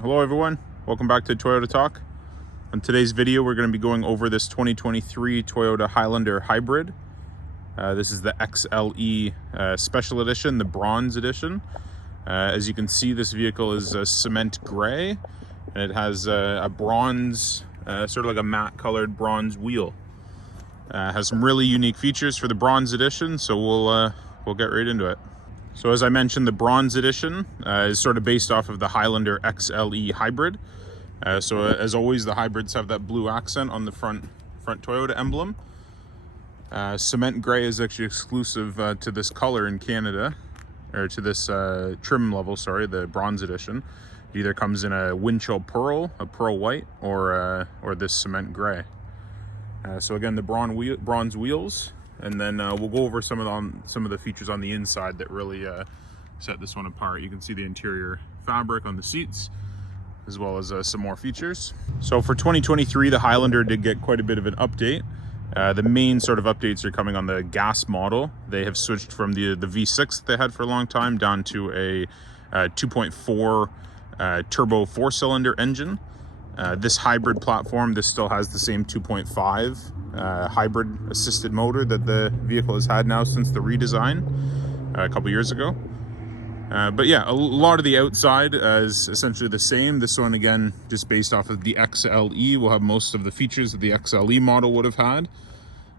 Hello everyone, welcome back to Toyota Talk. On today's video we're going to be going over this 2023 Toyota Highlander Hybrid. This is the XLE Special Edition, the Bronze Edition. As you can see, this vehicle is a cement gray and it has a bronze, sort of like a matte colored bronze wheel. Has some really unique features for the Bronze Edition, so we'll get right into it. So as I mentioned, the Bronze Edition is sort of based off of the Highlander XLE Hybrid. So as always, the hybrids have that blue accent on the front Toyota emblem. Cement gray is actually exclusive to this color in Canada, or to this trim level, sorry, the Bronze Edition. It either comes in a windshield pearl, a pearl white, or this cement gray. So again, the bronze wheels. And then we'll go over some of the features on the inside that really set this one apart. You can see the interior fabric on the seats, as well as some more features. So for 2023, the Highlander did get quite a bit of an update. The main sort of updates are coming on the gas model. They have switched from the V6 that they had for a long time down to a 2.4 turbo 4-cylinder engine. This hybrid platform, this still has the same 2.5 hybrid assisted motor that the vehicle has had now since the redesign a couple years ago. But yeah, a lot of the outside is essentially the same. This one, again, just based off of the XLE, will have most of the features that the XLE model would have had.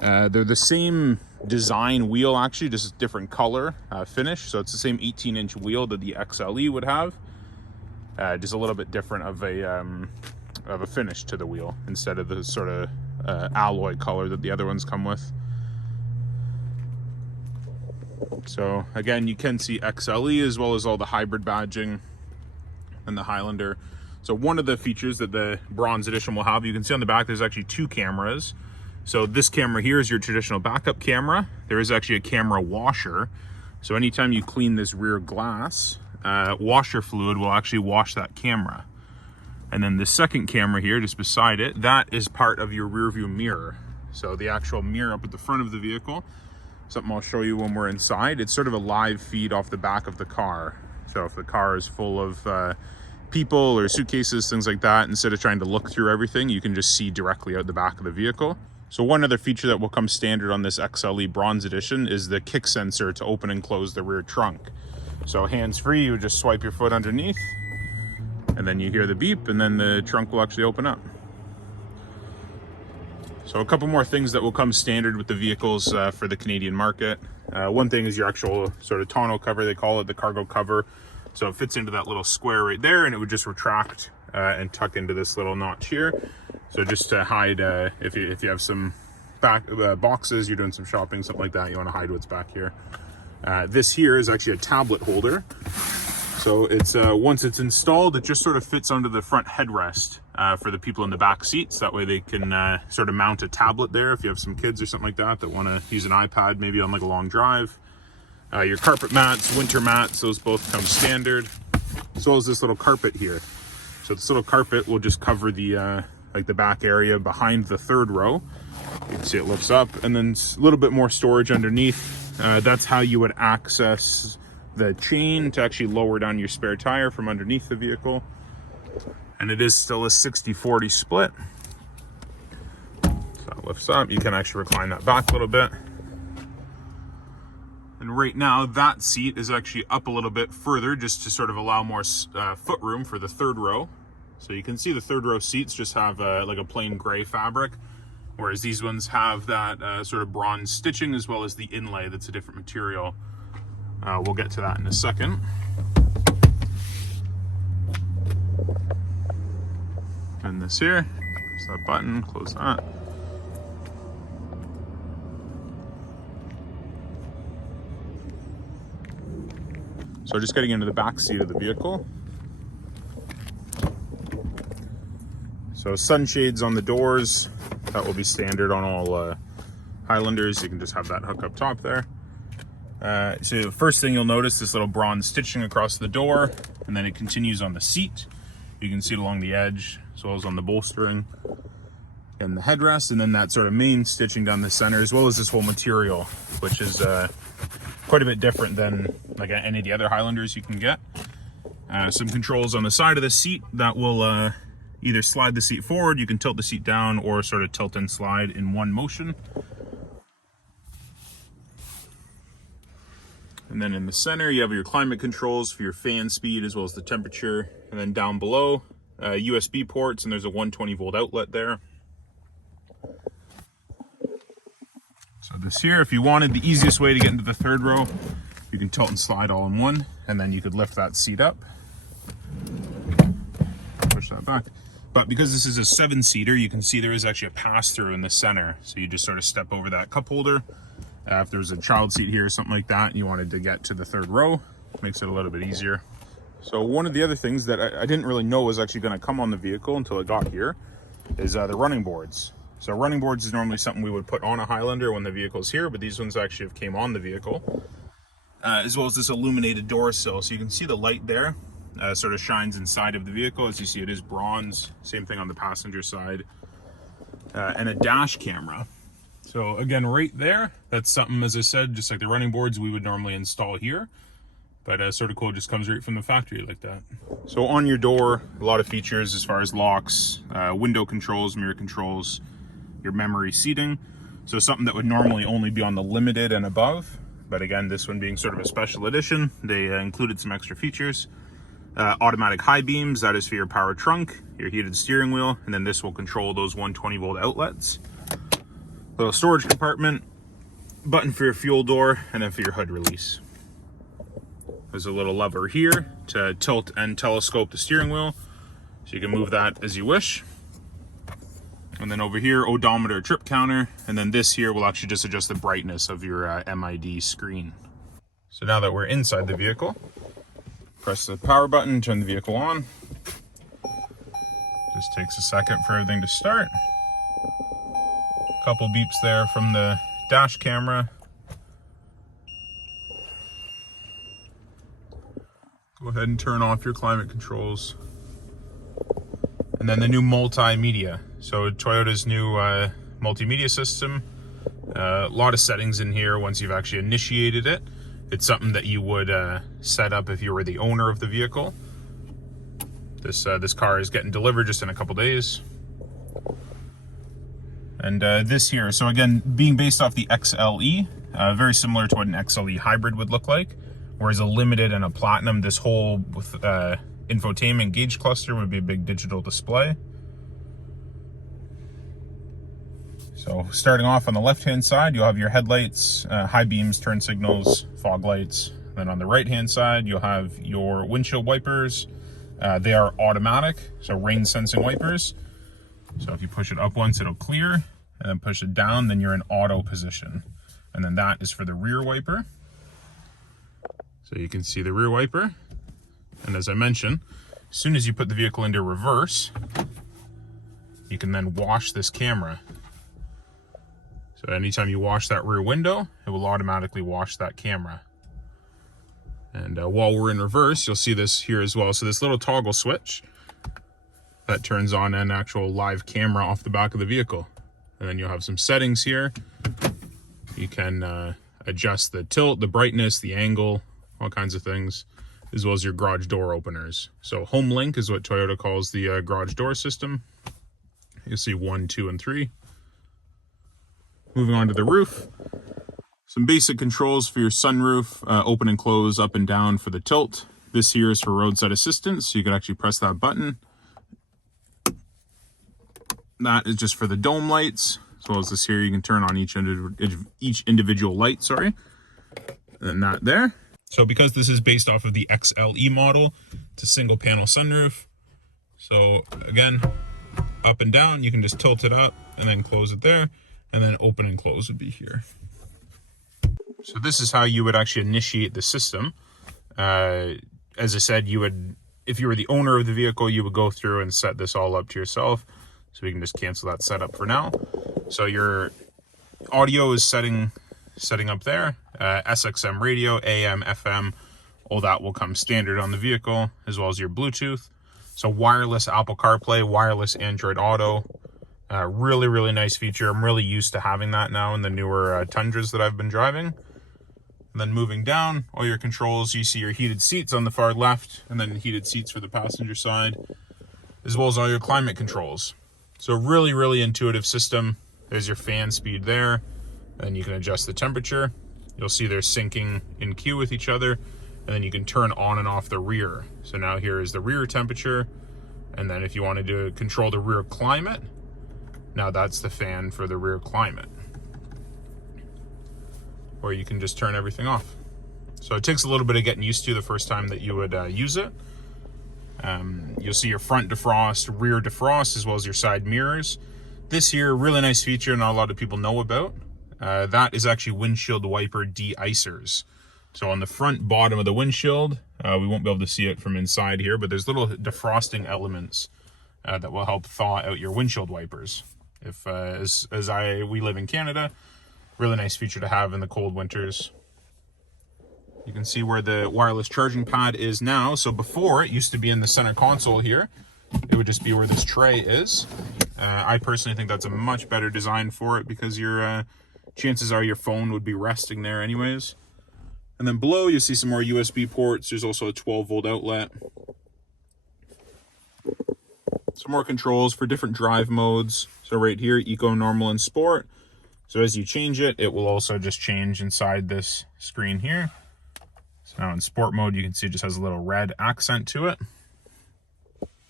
They're the same design wheel, actually, just different color finish. So it's the same 18-inch wheel that the XLE would have, just a little bit different of a finish to the wheel instead of the sort of alloy color that the other ones come with. So again, you can see XLE as well as all the hybrid badging and the Highlander. So one of the features that the Bronze Edition will have, you can see on the back, there's actually two cameras. So this camera here is your traditional backup camera. There is actually a camera washer. So anytime you clean this rear glass, washer fluid will actually wash that camera. And then the second camera here, just beside it, that is part of your rear view mirror. So the actual mirror up at the front of the vehicle, something I'll show you when we're inside. It's sort of a live feed off the back of the car. So if the car is full of people or suitcases, things like that, instead of trying to look through everything, you can just see directly out the back of the vehicle. So one other feature that will come standard on this XLE Bronze Edition is the kick sensor to open and close the rear trunk. So hands-free, you would just swipe your foot underneath, and then you hear the beep, and then the trunk will actually open up. So a couple more things that will come standard with the vehicles for the Canadian market. One thing is your actual sort of tonneau cover, they call it, the cargo cover. So it fits into that little square right there, and it would just retract and tuck into this little notch here. So just to hide, if you have some boxes, you're doing some shopping, something like that, you want to hide what's back here. This here is actually a tablet holder. So it's once it's installed, it just sort of fits under the front headrest for the people in the back seats. That way they can sort of mount a tablet there if you have some kids or something like that want to use an iPad maybe on like a long drive. Your carpet mats, winter mats, those both come standard, as well as this little carpet here. So this little carpet will just cover the like the back area behind the third row. You can see it lifts up, and then a little bit more storage underneath. That's how you would access the chain to actually lower down your spare tire from underneath the vehicle. And it is still a 60-40 split. So it lifts up, you can actually recline that back a little bit. And right now that seat is actually up a little bit further just to sort of allow more foot room for the third row. So you can see the third row seats just have like a plain gray fabric, whereas these ones have that sort of bronze stitching as well as the inlay that's a different material. We'll get to that in a second. And this here, press that button, close that. So just getting into the back seat of the vehicle. So sunshades on the doors, that will be standard on all Highlanders. You can just have that hook up top there. So the first thing you'll notice, this little bronze stitching across the door, and then it continues on the seat. You can see it along the edge, as well as on the bolstering and the headrest, and then that sort of main stitching down the center, as well as this whole material, which is quite a bit different than like any of the other Highlanders you can get. Some controls on the side of the seat that will either slide the seat forward, you can tilt the seat down, or sort of tilt and slide in one motion. And then in the center, you have your climate controls for your fan speed as well as the temperature. And then down below, USB ports, and there's a 120 volt outlet there. So this here, if you wanted the easiest way to get into the third row, you can tilt and slide all in one, and then you could lift that seat up, push that back. But because this is a 7-seater, you can see there is actually a pass-through in the center. So you just sort of step over that cup holder. If there's a child seat here or something like that, and you wanted to get to the third row, makes it a little bit easier. So one of the other things that I didn't really know was actually going to come on the vehicle until I got here is the running boards. So running boards is normally something we would put on a Highlander when the vehicle's here, but these ones actually have came on the vehicle. As well as this illuminated door sill. So you can see the light there sort of shines inside of the vehicle. As you see, it is bronze. Same thing on the passenger side. And a dash camera. So again, right there, that's something, as I said, just like the running boards we would normally install here. But sort of cool, just comes right from the factory like that. So on your door, a lot of features as far as locks, window controls, mirror controls, your memory seating. So something that would normally only be on the limited and above. But again, this one being sort of a special edition, they included some extra features. Automatic high beams, that is for your power trunk, your heated steering wheel, and then this will control those 120 volt outlets. Little storage compartment, button for your fuel door, and then for your hood release. There's a little lever here to tilt and telescope the steering wheel, so you can move that as you wish. And then over here, odometer, trip counter, and then this here will actually just adjust the brightness of your MID screen. So now that we're inside the vehicle, press the power button, turn the vehicle on. Just takes a second for everything to start. Couple beeps there from the dash camera. Go ahead and turn off your climate controls. And then the new multimedia. So Toyota's new multimedia system. A lot of settings in here once you've actually initiated it. It's something that you would set up if you were the owner of the vehicle. This car is getting delivered just in a couple days. And this here, so again, being based off the XLE, very similar to what an XLE hybrid would look like. Whereas a limited and a platinum, this whole with infotainment gauge cluster would be a big digital display. So starting off on the left-hand side, you'll have your headlights, high beams, turn signals, fog lights. Then on the right-hand side, you'll have your windshield wipers. They are automatic, so rain sensing wipers. So if you push it up once, it'll clear, and then push it down, then you're in auto position. And then that is for the rear wiper. So you can see the rear wiper. And as I mentioned, as soon as you put the vehicle into reverse, you can then wash this camera. So anytime you wash that rear window, it will automatically wash that camera. And while we're in reverse, you'll see this here as well. So this little toggle switch, that turns on an actual live camera off the back of the vehicle. And then you'll have some settings here. You can adjust the tilt, the brightness, the angle, all kinds of things, as well as your garage door openers. So Home Link is what Toyota calls the garage door system. You'll see 1, 2, and 3. Moving on to the roof. Some basic controls for your sunroof, open and close, up and down for the tilt. This here is for roadside assistance, so you can actually press that button. That is just for the dome lights, as well as this here, you can turn on each individual light, sorry. And that there. So because this is based off of the XLE model, it's a single panel sunroof. So again, up and down, you can just tilt it up and then close it there, and then open and close would be here. So this is how you would actually initiate the system. As I said, you would, if you were the owner of the vehicle, you would go through and set this all up to yourself. So we can just cancel that setup for now. So your audio is setting up there. SXM radio, AM, FM, all that will come standard on the vehicle, as well as your Bluetooth. So wireless Apple CarPlay, wireless Android Auto. Really, really nice feature. I'm really used to having that now in the newer Tundras that I've been driving. And then moving down, all your controls, you see your heated seats on the far left, and then heated seats for the passenger side, as well as all your climate controls. So really, really intuitive system. There's your fan speed there, and you can adjust the temperature. You'll see they're syncing in queue with each other, and then you can turn on and off the rear. So now here is the rear temperature, and then if you wanted to control the rear climate, now that's the fan for the rear climate. Or you can just turn everything off. So it takes a little bit of getting used to the first time that you would use it. You'll see your front defrost, rear defrost, as well as your side mirrors. This here, really nice feature not a lot of people know about. That is actually windshield wiper de-icers. So on the front bottom of the windshield, we won't be able to see it from inside here, but there's little defrosting elements that will help thaw out your windshield wipers. If we live in Canada, really nice feature to have in the cold winters. You can see where the wireless charging pad is now. So before, it used to be in the center console here. It would just be where this tray is. I personally think that's a much better design for it because your chances are your phone would be resting there anyways. And then below, you see some more USB ports. There's also a 12-volt outlet. Some more controls for different drive modes. So right here, Eco, Normal, and Sport. So as you change it, it will also just change inside this screen here. So now in Sport mode, you can see it just has a little red accent to it.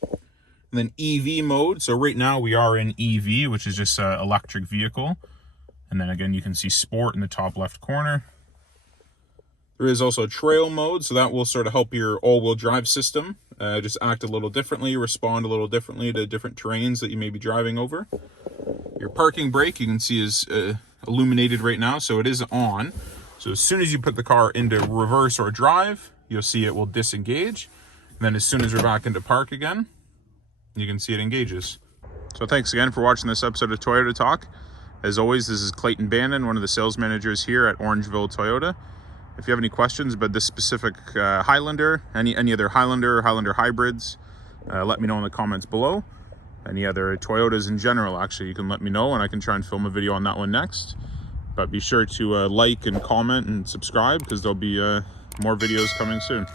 And then EV mode. So right now we are in EV, which is just an electric vehicle. And then again, you can see Sport in the top left corner. There is also trail mode, so that will sort of help your all-wheel drive system just act a little differently, respond a little differently to different terrains that you may be driving over. Your parking brake, you can see, is illuminated right now, so it is on. So as soon as you put the car into reverse or drive, you'll see it will disengage. And then as soon as we're back into park again, you can see it engages. So thanks again for watching this episode of Toyota Talk. As always, this is Clayton Bannon, one of the sales managers here at Orangeville Toyota. If you have any questions about this specific Highlander, any other Highlander or Highlander hybrids, let me know in the comments below. Any other Toyotas in general, actually, you can let me know, and I can try and film a video on that one next. But be sure to like and comment and subscribe, because there'll be more videos coming soon.